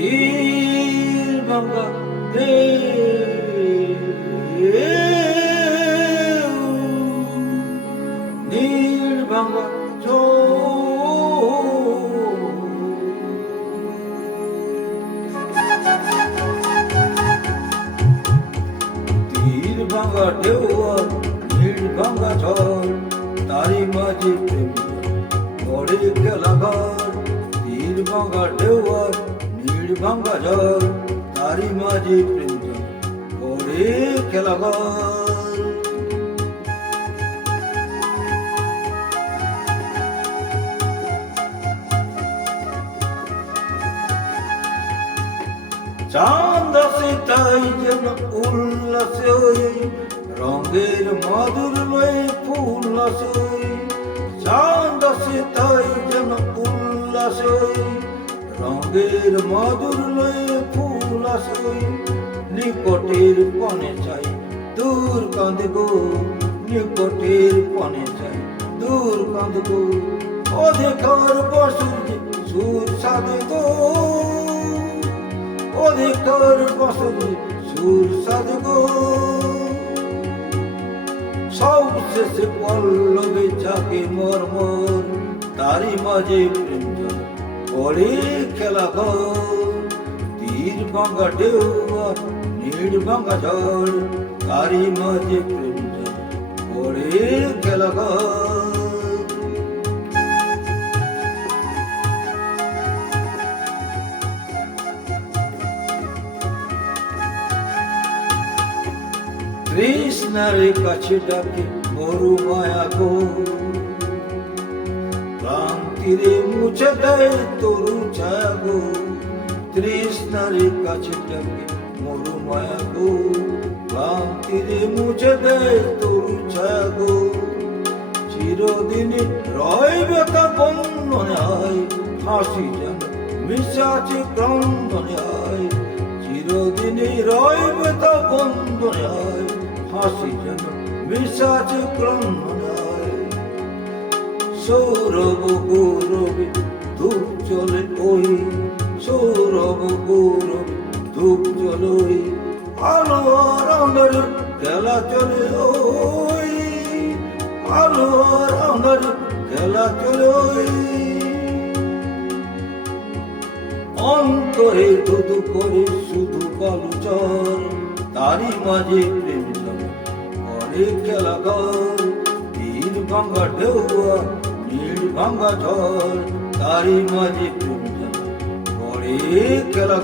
তীর ভাঙা নীল ভাঙা তীর ভাঙা ঢেউয়া নীল ভাঙা ঝড় তারি মাঝে প্রেম গড়ে খেলা ঘর। তীর ভাঙা ঢেউয়া ভাঙা ঝড় তারি মাঝে প্রেম গড়ে খেলা চাঁদ আসে তাই যেন উল্লাসে রঙের মাদুর লয়ে ফুল আসে চাঁদ আসে তাই যেন উল্লাসে ওই রঙের মাদুর লয়ে ফুল আসে ওই নিকটের পনে চাই দূর কাঁদে গো, নিকটের পনে চাই দূর কাঁদ গো অধিকার বসুর সুর সাধে গো। অধিকার বসতি সুর সাধগো সব শেষে পল্লবে যাকে মর্মর তারি মাঝে প্রেম করে খেলা তীর ভাঙা ঢেউয়া নীড় ভাঙা ঝড় তারি মাঝে প্রেম করে খেলা কৃষ্ণের কাছে ডাকে, মরু মায়া গো। ক্লান্তিরে মুছে দেয় তরু ছায়া গো কৃষ্ণের কাছে ডাকে মরু মায়া গো। ক্লান্তিরে মুছে দেয় তরু ছায়া গো চিরদিন রইবে তা বন্ধনে হয় হাসি যেন মিশাছে ক্রন্দনে হয় চিরদিনই রইবে তা বন্ধনে হয় হাসি যেন মিশাছে ক্রন্দনে সৌরভ গৌরবে, ধূপ চলে ওই। সৌরভ গৌরবে, ধূপ চলে ওই। আলো আন্ধার খেলা চলে ওই। আলো আন্ধার খেলা চলে ওই। অন্তরে দুধু করে শুধু বালুচর তারই মাঝে প্রেম করে খেলা ঘর। তীর ভাঙ্গা ঢেউয়া নীল ভাঙ্গা ঝড় তারই মাঝে পড়ে খেলা